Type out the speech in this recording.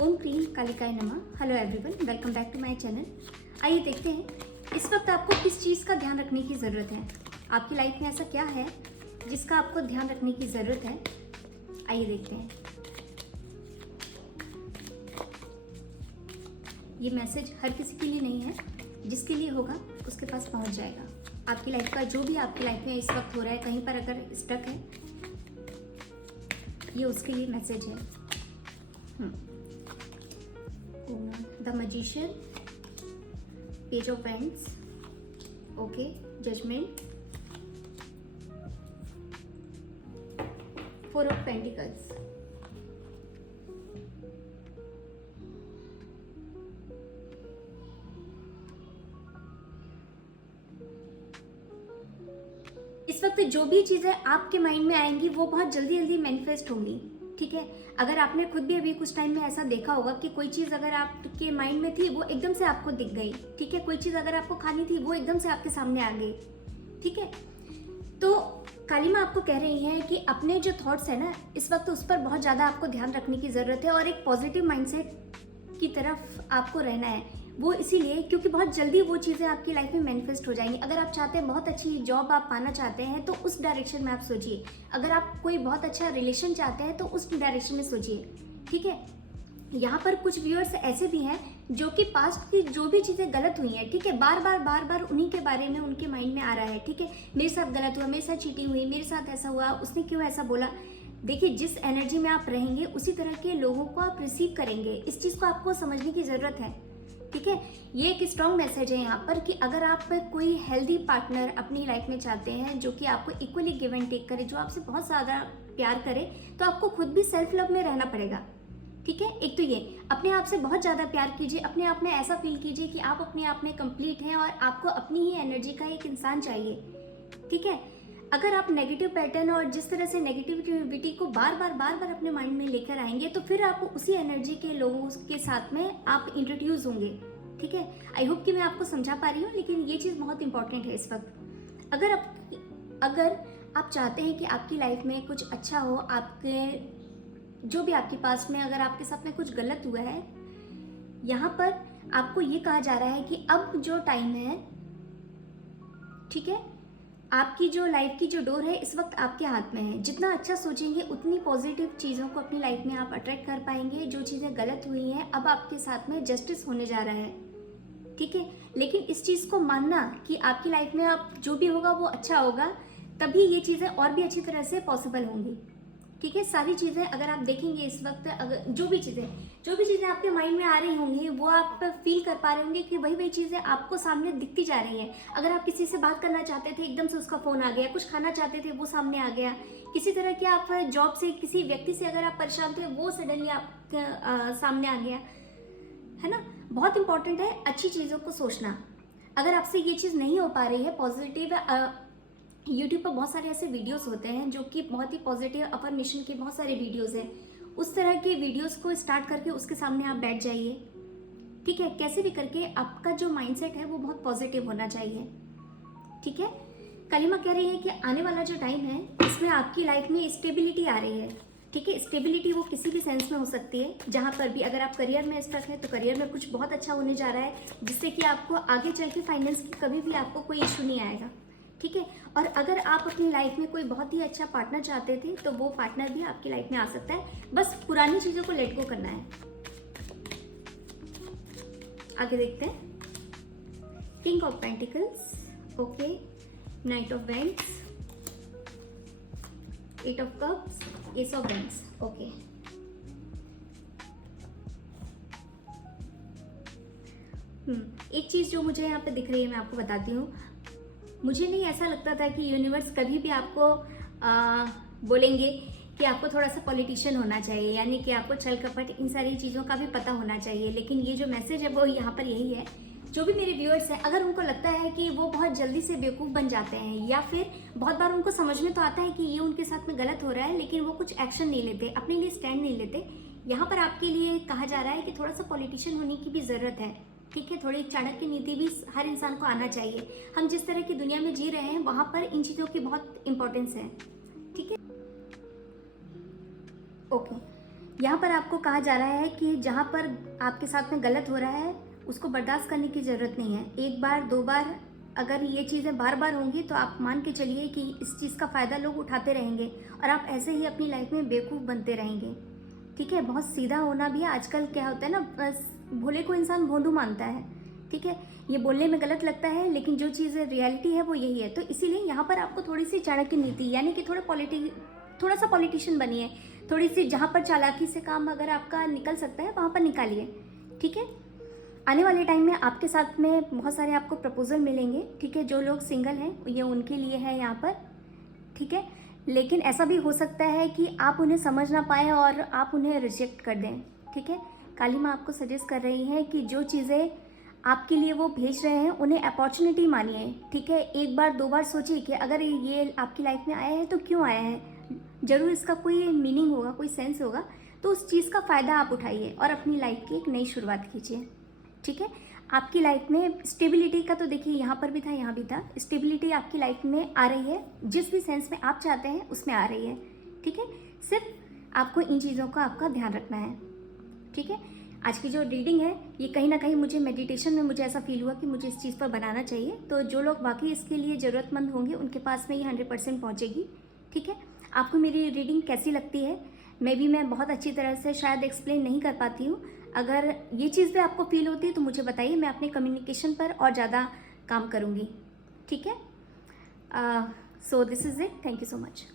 ओम क्लीं कालिकाय नमः। Hello everyone, welcome back to my channel. आइए देखते हैं इस वक्त आपको किस चीज़ का ध्यान रखने की ज़रूरत है। आपकी लाइफ में ऐसा क्या है जिसका आपको ध्यान रखने की ज़रूरत है। आइए देखते हैं। ये मैसेज हर किसी के लिए नहीं है, जिसके लिए होगा उसके पास पहुंच जाएगा। आपकी लाइफ का जो भी आपकी लाइफ में इस वक्त हो रहा है, कहीं पर अगर स्टक है, ये उसके लिए मैसेज है। The magician, page of wands, okay, judgement, four of pentacles. इस वक्त जो भी चीज़ें आपके माइंड में आएंगी वो बहुत जल्दी जल्दी मैनिफेस्ट होंगी। ठीक है, अगर आपने खुद भी अभी कुछ टाइम में ऐसा देखा होगा कि कोई चीज़ अगर आपके माइंड में थी वो एकदम से आपको दिख गई। ठीक है, कोई चीज़ अगर आपको खानी थी वो एकदम से आपके सामने आ गई। ठीक है, तो काली माँ आपको कह रही हैं कि अपने जो थॉट्स है ना, इस वक्त उस पर बहुत ज़्यादा आपको ध्यान रखने की ज़रूरत है और एक पॉजिटिव माइंडसेट की तरफ आपको रहना है। वो इसीलिए क्योंकि बहुत जल्दी वो चीज़ें आपकी लाइफ में मैनिफेस्ट हो जाएंगी। अगर आप चाहते हैं बहुत अच्छी जॉब आप पाना चाहते हैं तो उस डायरेक्शन में आप सोचिए। अगर आप कोई बहुत अच्छा रिलेशन चाहते हैं तो उस डायरेक्शन में सोचिए। ठीक है, यहाँ पर कुछ व्यूअर्स ऐसे भी हैं जो कि पास्ट की जो भी चीज़ें गलत हुई हैं, ठीक है, बार बार उन्हीं के बारे में उनके माइंड में आ रहा है। ठीक है, मेरे साथ गलत हुआ, मेरे साथ चीटिंग हुई, मेरे साथ ऐसा हुआ, उसने क्यों ऐसा बोला। देखिए, जिस एनर्जी में आप रहेंगे उसी तरह के लोगों को आप रिसीव करेंगे। इस चीज़ को आपको समझने की ज़रूरत है। ठीक है, ये एक स्ट्रॉन्ग मैसेज है यहाँ पर कि अगर आप कोई हेल्दी पार्टनर अपनी लाइफ में चाहते हैं जो कि आपको इक्वली गिव एंड टेक करे, जो आपसे बहुत ज़्यादा प्यार करे, तो आपको खुद भी सेल्फ लव में रहना पड़ेगा। ठीक है, एक तो ये अपने आप से बहुत ज़्यादा प्यार कीजिए, अपने आप में ऐसा फील कीजिए कि आप अपने आप में कंप्लीट हैं और आपको अपनी ही एनर्जी का एक इंसान चाहिए। ठीक है, अगर आप नेगेटिव पैटर्न और जिस तरह से नेगेटिविटी को बार बार अपने माइंड में लेकर आएंगे तो फिर आप उसी एनर्जी के लोगों के साथ में आप इंट्रोड्यूस होंगे। ठीक है, आई होप कि मैं आपको समझा पा रही हूँ, लेकिन ये चीज़ बहुत इंपॉर्टेंट है इस वक्त। अगर आप चाहते हैं कि आपकी लाइफ में कुछ अच्छा हो, आपके जो भी आपके पास में अगर आपके साथ में कुछ गलत हुआ है, यहाँ पर आपको ये कहा जा रहा है कि अब जो टाइम है, ठीक है, आपकी जो लाइफ की जो डोर है इस वक्त आपके हाथ में है। जितना अच्छा सोचेंगे उतनी पॉजिटिव चीज़ों को अपनी लाइफ में आप अट्रैक्ट कर पाएंगे। जो चीज़ें गलत हुई हैं अब आपके साथ में जस्टिस होने जा रहा है। ठीक है, लेकिन इस चीज़ को मानना कि आपकी लाइफ में आप जो भी होगा वो अच्छा होगा, तभी ये चीज़ें और भी अच्छी तरह से पॉसिबल होंगी। ठीक है, सारी चीज़ें अगर आप देखेंगे इस वक्त, अगर जो भी चीज़ें आपके माइंड में आ रही होंगी वो आप फील कर पा रहे होंगे कि वही चीज़ें आपको सामने दिखती जा रही हैं। अगर आप किसी से बात करना चाहते थे, एकदम से उसका फ़ोन आ गया, कुछ खाना चाहते थे वो सामने आ गया, किसी तरह के आप जॉब से किसी व्यक्ति से अगर आप परेशान थे वो सडनली आप सामने आ गया, है ना। बहुत इंपॉर्टेंट है अच्छी चीज़ों को सोचना। अगर आपसे ये चीज़ नहीं हो पा रही है पॉजिटिव, यूट्यूब पर बहुत सारे ऐसे वीडियोस होते हैं जो कि बहुत ही पॉजिटिव अफर्मेशन के बहुत सारे वीडियोस हैं। उस तरह के वीडियोस को स्टार्ट करके उसके सामने आप बैठ जाइए। ठीक है, कैसे भी करके आपका जो माइंडसेट है वो बहुत पॉजिटिव होना चाहिए। ठीक है, कलिमा कह रही है कि आने वाला जो टाइम है इसमें आपकी लाइफ में स्टेबिलिटी आ रही है। ठीक है, स्टेबिलिटी वो किसी भी सेंस में हो सकती है। जहाँ पर भी अगर आप करियर में स्टक है तो करियर में कुछ बहुत अच्छा होने जा रहा है, जिससे कि आपको आगे चल के फाइनेंस की कभी भी आपको कोई इशू नहीं आएगा। ठीक है, और अगर आप अपनी लाइफ में कोई बहुत ही अच्छा पार्टनर चाहते थे तो वो पार्टनर भी आपकी लाइफ में आ सकता है। बस पुरानी चीज़ों को लेट गो करना है। आगे देखते हैं। King of pentacles, okay, knight of wands, eight of cups, ace of wands, okay. एक चीज़ जो मुझे यहाँ पे दिख रही है मैं आपको बताती हूँ। मुझे नहीं ऐसा लगता था कि यूनिवर्स कभी भी आपको बोलेंगे कि आपको थोड़ा सा पॉलिटिशियन होना चाहिए, यानी कि आपको छल कपट इन सारी चीज़ों का भी पता होना चाहिए। लेकिन ये जो मैसेज है वो यहाँ पर यही है। जो भी मेरे व्यूअर्स हैं, अगर उनको लगता है कि वो बहुत जल्दी से बेवकूफ़ बन जाते हैं या फिर बहुत बार उनको समझ में तो आता है कि ये उनके साथ में गलत हो रहा है, लेकिन वो कुछ एक्शन नहीं लेते, अपने लिए स्टैंड नहीं लेते, यहाँ पर आपके लिए कहा जा रहा है कि थोड़ा सा पॉलिटिशियन होने की भी ज़रूरत है। ठीक है, थोड़ी चाणक्य नीति भी हर इंसान को आना चाहिए। हम जिस तरह की दुनिया में जी रहे हैं वहाँ पर इन चीज़ों की बहुत इंपॉर्टेंस है। ठीक है, ओके। यहाँ पर आपको कहा जा रहा है कि जहाँ पर आपके साथ में गलत हो रहा है उसको बर्दाश्त करने की ज़रूरत नहीं है। एक बार दो बार अगर ये चीज़ें बार बार होंगी तो आप मान के चलिए कि इस चीज़ का फ़ायदा लोग उठाते रहेंगे और आप ऐसे ही अपनी लाइफ में बेवकूफ़ बनते रहेंगे। ठीक है, बहुत सीधा होना भी आजकल क्या होता है ना, बस भोले को इंसान भोंदू मानता है। ठीक है, ये बोलने में गलत लगता है लेकिन जो चीज़ रियलिटी है वो यही है। तो इसीलिए यहाँ पर आपको थोड़ी सी चाणक्य नीति यानी कि थोड़ा सा पॉलिटिशियन बनिए, थोड़ी सी जहाँ पर चालाकी से काम अगर आपका निकल सकता है वहाँ पर निकालिए। ठीक है, आने वाले टाइम में आपके साथ में बहुत सारे आपको प्रपोजल मिलेंगे। ठीक है, जो लोग सिंगल हैं ये उनके लिए है यहाँ पर। ठीक है, लेकिन ऐसा भी हो सकता है कि आप उन्हें समझ ना पाएँ और आप उन्हें रिजेक्ट कर दें। ठीक है, काली माँ आपको सजेस्ट कर रही है कि जो चीज़ें आपके लिए वो भेज रहे हैं उन्हें अपॉर्चुनिटी मानिए। ठीक है, एक बार दो बार सोचिए कि अगर ये आपकी लाइफ में आया है तो क्यों आया है, ज़रूर इसका कोई मीनिंग होगा, कोई सेंस होगा, तो उस चीज़ का फ़ायदा आप उठाइए और अपनी लाइफ की एक नई शुरुआत कीजिए। ठीक है, आपकी लाइफ में स्टेबिलिटी का तो देखिए यहाँ पर भी था, यहाँ भी था। स्टेबिलिटी आपकी लाइफ में आ रही है, जिस भी सेंस में आप चाहते हैं उसमें आ रही है। ठीक है, सिर्फ आपको इन चीज़ों का आपका ध्यान रखना है। ठीक है, आज की जो रीडिंग है ये कहीं ना कहीं मुझे मेडिटेशन में मुझे ऐसा फील हुआ कि मुझे इस चीज़ पर बनाना चाहिए। तो जो लोग वाकई इसके लिए ज़रूरतमंद होंगे उनके पास में ये 100% पहुँचेगी। ठीक है, आपको मेरी रीडिंग कैसी लगती है? मैं बहुत अच्छी तरह से शायद एक्सप्लेन नहीं कर पाती हूँ। अगर ये चीज़ भी आपको फील होती है तो मुझे बताइए, मैं अपने कम्युनिकेशन पर और ज़्यादा काम करूँगी। ठीक है, so this is it. Thank you so much.